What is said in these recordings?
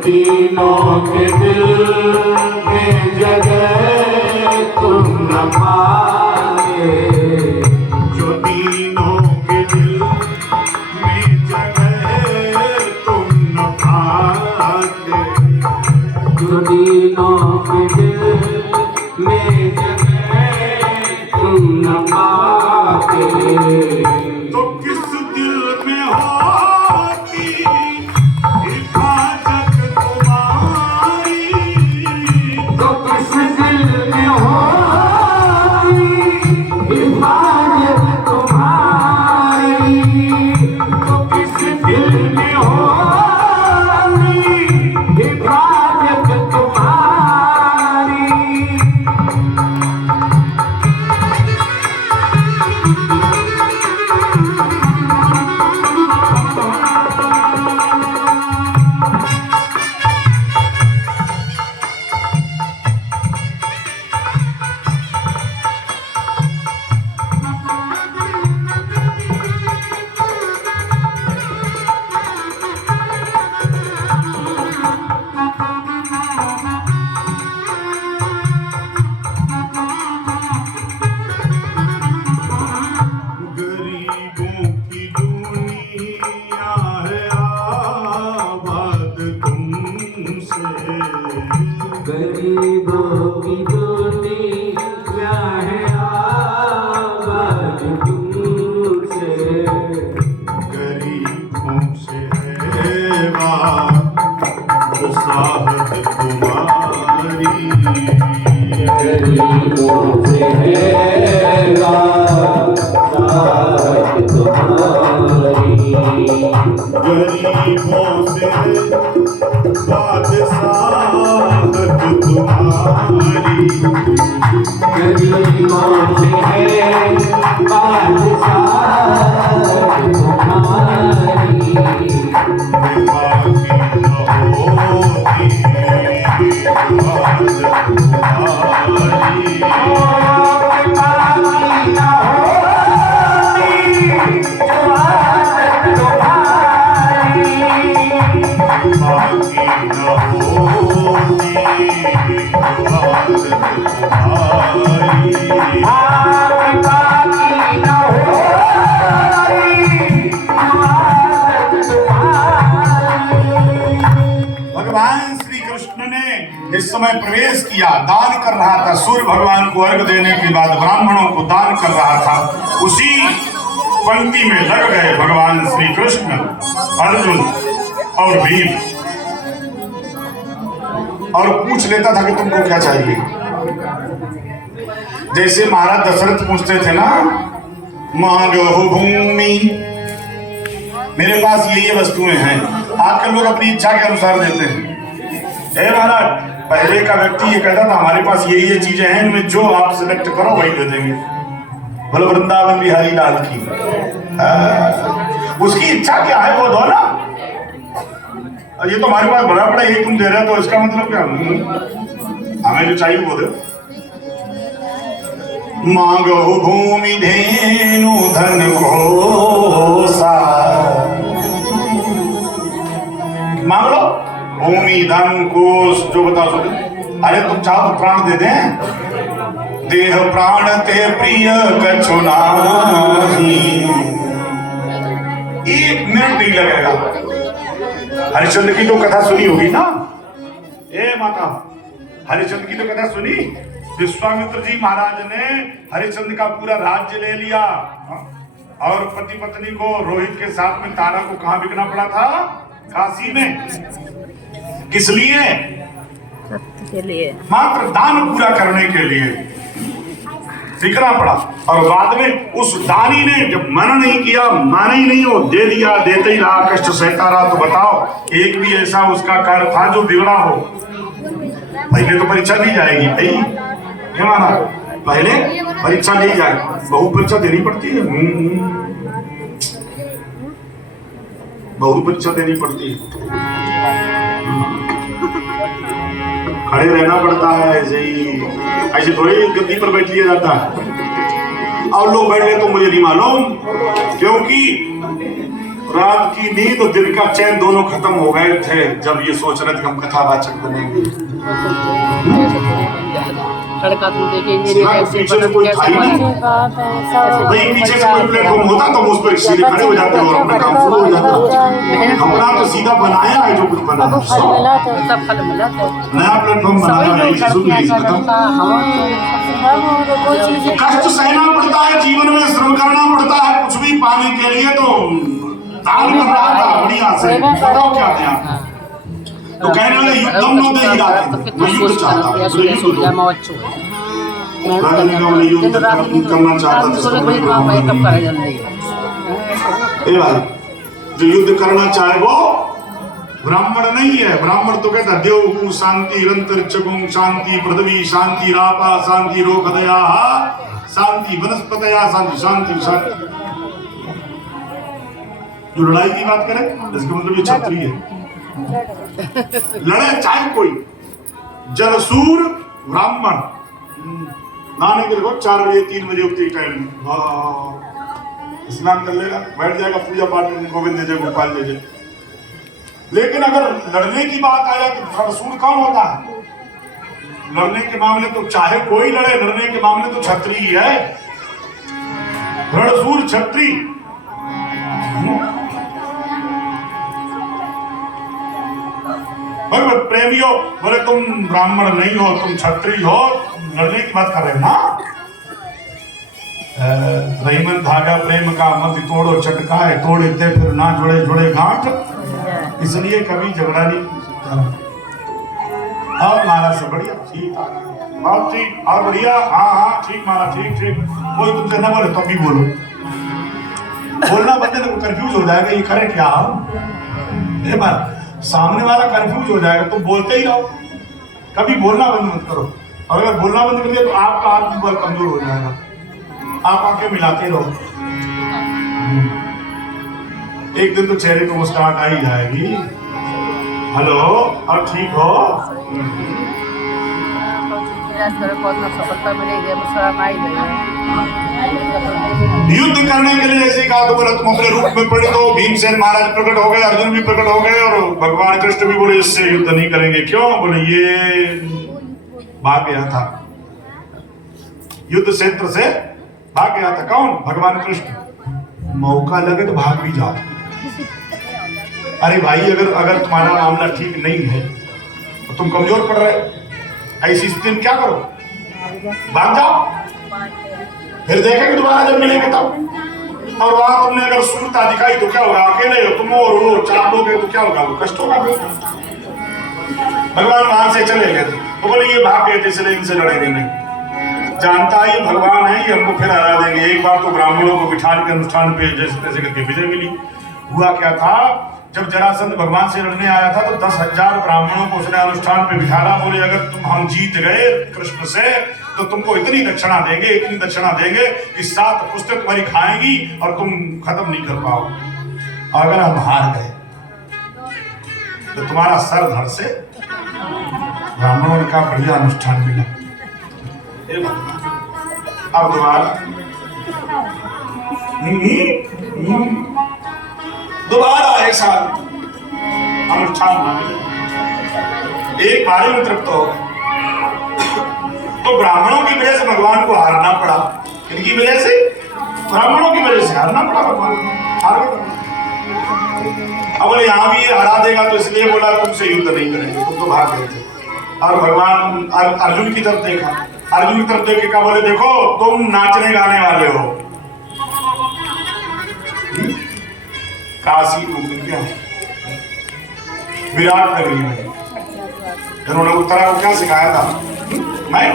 तीनों के दिल में जगह तुम न पाए, जो तीनों के दिल में जगह तुम न पाते, जो तीनों के दिल में जगह तुम न पाते, तो किस दिल में होती इस समय प्रवेश किया, दान कर रहा था, सूर्य भगवान को अर्घ देने के बाद ब्राह्मणों को दान कर रहा था। उसी पंक्ति में लग गए भगवान श्री कृष्ण, अर्जुन और भीम, और पूछ लेता था कि तुमको क्या चाहिए। जैसे महाराज दशरथ पूछते थे ना, मांगो भूमि, मेरे पास ये वस्तुएं हैं। आजकल लोग अपनी इच्छा के अनुसार देते हैं। महाराज, पहले का व्यक्ति ये कहता था हमारे पास ये चीजें हैं, इनमें जो आप सिलेक्ट करो वही दे देंगे। बोलो वृंदावन बिहारी लाल की। उसकी इच्छा क्या है वो दो ना। ये तो हमारे पास बड़ा बड़ा यही तुम दे रहे हो, तो इसका मतलब क्या, हमें जो चाहिए वो दो। मांगो भूमि धेनु धन घोषा, मांग लो भूमि धन कोष जो बताओ सके। अरे तुम चाहो तो प्राण दे दें, देह प्राण ते प्रिय कछु नाही। एक मिनट नहीं लगेगा। हरिश्चंद्र की तो कथा सुनी होगी ना? ए माता, हरिश्चंद्र की तो कथा सुनी। विश्वामित्र जी महाराज ने हरिश्चंद्र का पूरा राज्य ले लिया और पति पत्नी को रोहित के साथ में तारा को कहां बिकना पड़ा था? काशी में। किस लिए? के लिए मात्र दान पूरा करने के लिए बिकना पड़ा। और बाद में उस दानी ने जब मना नहीं किया, माना ही नहीं, वो दे दिया, देते ही रहा, कष्ट सहता रहा। तो बताओ, एक भी ऐसा उसका कार्य था जो बिगड़ा हो? पहले तो परीक्षा दी जाएगी भाई, क्या माना? पहले परीक्षा दी जाए, बहु परीक्षा देनी पड़ती है। बहु परीक्षा देनी पड़ती है, खड़े रहना पड़ता है। ऐसे ही, ऐसे थोड़ी गद्दी पर बैठ लिया जाता है। और लोग बैठ गए तो मुझे नहीं मालूम, क्योंकि रात की नींद और दिन का चैन दोनों खत्म हो गए थे जब ये सोच रहे थे हम कथावाचक बनेंगे। पीछे से कोई था ही नहीं भाई, पीछे से कोई प्लेटफॉर्म होता तो उस पर सीधे खड़े हो जाते और अपना काम शुरू हो जाता। अपना तो सीधा बनाया है जो कुछ बना, नया प्लेटफॉर्म बनाया है। कष्ट सहना पड़ता है, जीवन में श्रम करना पड़ता है कुछ भी पाने के लिए। तो दान कर रहा था बढ़िया से, बताओ क्या क्या तो कहने लगे युद्धम न दे हिराते, मैं युद्ध चाहता हूँ, युद्ध करना चाहता था। जो युद्ध करना चाहे वो ब्राह्मण नहीं है। ब्राह्मण तो कहता देव शांति रंतरिक्षगुं शांति पृथ्वी शांति रापा शांति रोकदया शांति वनस्पतया शांति शांति शांति। जो लड़ाई की बात करे इसका मतलब ये क्षत्रिय है। लड़े चाहे कोई, जलसूर ब्राह्मण नहाने के लिए 4 बजे 3 बजे उठती टाइम स्नान कर लेगा, बैठ जाएगा पूजा पाठ में, गोविंद जय गोपाल जय। लेकिन अगर लड़ने की बात आ जाए तो रणसूर कौन होता है? लड़ने के मामले तो चाहे कोई लड़े, लड़ने के मामले तो क्षत्रिय है। रणसूर क्षत्रिय। प्रेमियों बोले तुम ब्राह्मण नहीं हो, तुम क्षत्रिय हो, लड़ने की बात कर रहे हो ना? रहीमन धागा प्रेम का मत तोड़ो चटकाए, तोड़े थे फिर ना जोड़े जोड़े गांठ, इसलिए कभी झगड़ा नहीं। और महाराज से बढ़िया ठीक, बहुत ठीक और बढ़िया, हाँ हाँ ठीक महाराज ठीक ठीक। कोई तुमसे न बोले तो भी बोलो, बोलना बंदे तो कंफ्यूज हो जाएगा, ये करे क्या हम? ये बात सामने वाला कंफ्यूज हो जाएगा, तो बोलते ही रहो, कभी बोलना बंद मत करो। और अगर बोलना बंद कर दिया तो आपका आत्मबल कमजोर हो जाएगा, आप आंखें मिलाते रहो। एक दिन तो चेहरे को मुस्कुराहट आ ही जाएगी। हेलो, और ठीक हो? युद्ध करने के लिए जैसे कहा तो बोला तुम अपने रूप में पड़े तो भीमसेन महाराज प्रकट हो गए, अर्जुन भी प्रकट हो गए और भगवान कृष्ण भी बोले इससे युद्ध नहीं करेंगे। क्यों? बोले ये भाग गया था, युद्ध क्षेत्र से भाग गया था। कौन? भगवान कृष्ण। मौका लगे तो भाग भी जाओ। अरे भाई, अगर तुम्हारा मामला ठीक नहीं है तो तुम कमजोर पड़ रहे, ऐसी स्थिति में क्या करो? भाग जाओ, फिर देखेंगे दोबारा जब मिलेंगे तब। और वहां तुमने अगर सूरता दिखाई तो क्या होगा? अकेले हो तुम और वो 4 लोग हैं तो क्या होगा? वो कष्ट होगा। भगवान वहां से चले गए तो बोले ये भाग गए थे इसलिए इनसे लड़ेंगे नहीं। जानता ही भगवान है ये हमको फिर हरा देंगे। एक बार तो ब्राह्मणों को बिठा के अनुष्ठान पे जैसे तैसे करके विजय मिली। हुआ क्या था, जब जरासंध भगवान से लड़ने आया था तो 10,000 ब्राह्मणों को उसने अनुष्ठान पे बिठाला। बोले अगर हम जीत गए कृष्ण से तो तुमको इतनी दक्षिणा देंगे, इतनी दक्षिणा देंगे कि 7 पुस्तक तुम्हारी खाएंगी और तुम खत्म नहीं कर पाओ। अगर हम हार गए तो तुम्हारा सर धड़ से। ब्राह्मणों का बढ़िया अनुष्ठान मिला। अब दोबारा एक साल अनुष्ठान एक बारी में तृप्त हो गए। तो ब्राह्मणों की वजह से भगवान को हारना पड़ा। किनकी वजह से? ब्राह्मणों की वजह से हारना पड़ा भगवान को, हार गए। अब यहाँ भी हरा देगा तो इसलिए बोला तुमसे युद्ध नहीं करेंगे, तुम तो भाग गए थे। और भगवान अर्जुन की तरफ देखा, अर्जुन की तरफ देख के क्या बोले, देखो तुम नाचने गाने वाले हो। काशी क्या विराट नगरी में इन्होंने उत्तरा को क्या सिखाया था? मैं ये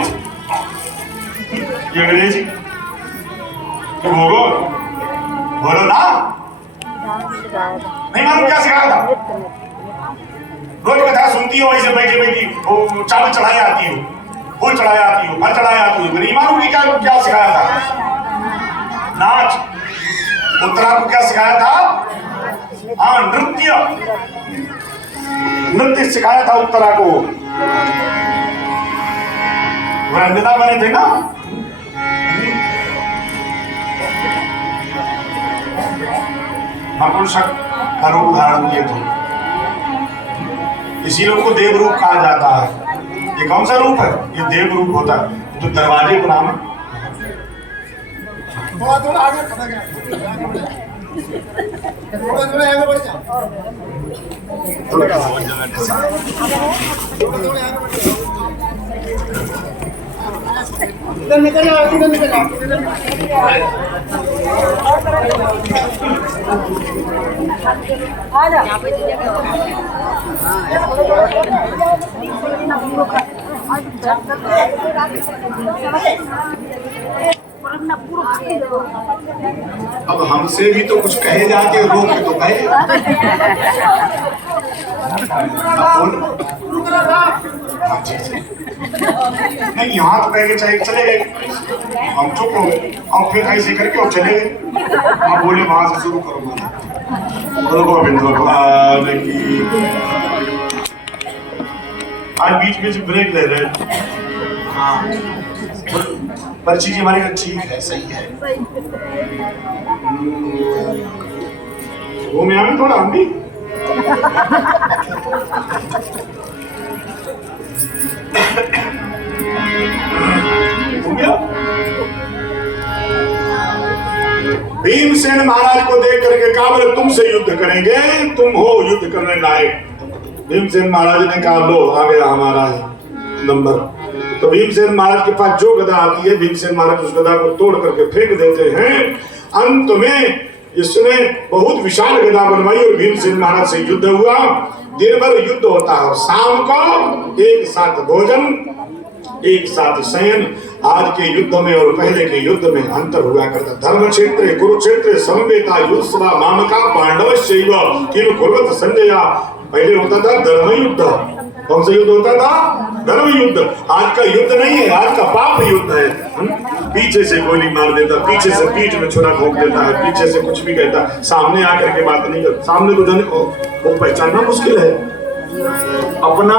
अंग्रेजी बोलो बोलो ना, नहीं मालूम क्या सिखाया था? रोज कथा सुनती हो वैसे बैठी बैठी, वो चावल चढ़ाए आती हो, फूल चढ़ाए आती हो, फल चढ़ाए आती हो, नहीं मालूम कि क्या सिखाया था? नाच। उत्तरा को क्या सिखाया था? हाँ, नृत्य, नृत्य सिखाया था उत्तरा को। वंदना बने थे ना, नपुंसक का रूप धारण किए थे, इसी लोग को देव रूप कहा जाता है। ये कौन सा रूप है? ये देव रूप होता है। तो दरवाजे को नाम है। थोड़ा आगे खड़ा गया, थोड़ा आगे बढ़ जा, थोड़ा आगे इधर निकल जाओ, इधर निकल जाओ, यहाँ पे अब हमसे भी तो कुछ कहे जाके रोक के तो कहे। नहीं यहाँ तो कह के चाहे चले गए, हम चुप हो गए और फिर ऐसे करके और चले गए। हम बोले वहां से शुरू करो, गोविंद भगवान की। आज बीच बीच ब्रेक ले रहे, पर चीज हमारी ठीक है, सही है। वो में आए थोड़ा हम भी भीमसेन महाराज को देख करके कहा, बोले तुमसे युद्ध करेंगे, तुम हो युद्ध करने लायक। भीमसेन महाराज ने कहा, लो आ गया हमारा नंबर। तो भीमसेन महाराज के पास जो गदा आती है, भीमसेन महाराज उस गदा को तोड़ करके फेंक देते हैं। अंत में इसने बहुत विशाल गदा बनवाई और भीमसेन महाराज से युद्ध हुआ। दिन भर युद्ध होता है और शाम को एक साथ भोजन, एक साथ शयन। आज के युद्ध में और पहले के युद्ध में अंतर हुआ करता। धर्म क्षेत्र कुरुक्षेत्र समवेता युद्धसभा मामका पांडवश्चैव किम कुर्वत संजय। पहले होता था धर्म युद्ध। कौन सा युद्ध होता था? धर्म युद्ध। आज का युद्ध नहीं है, आज का पाप युद्ध है। पीछे से गोली मार देता, पीछे से पीठ में छुरा घोंप देता है, पीछे से कुछ भी कहता, सामने आकर के बात नहीं करता। सामने तो जन को पहचानना मुश्किल है। अपना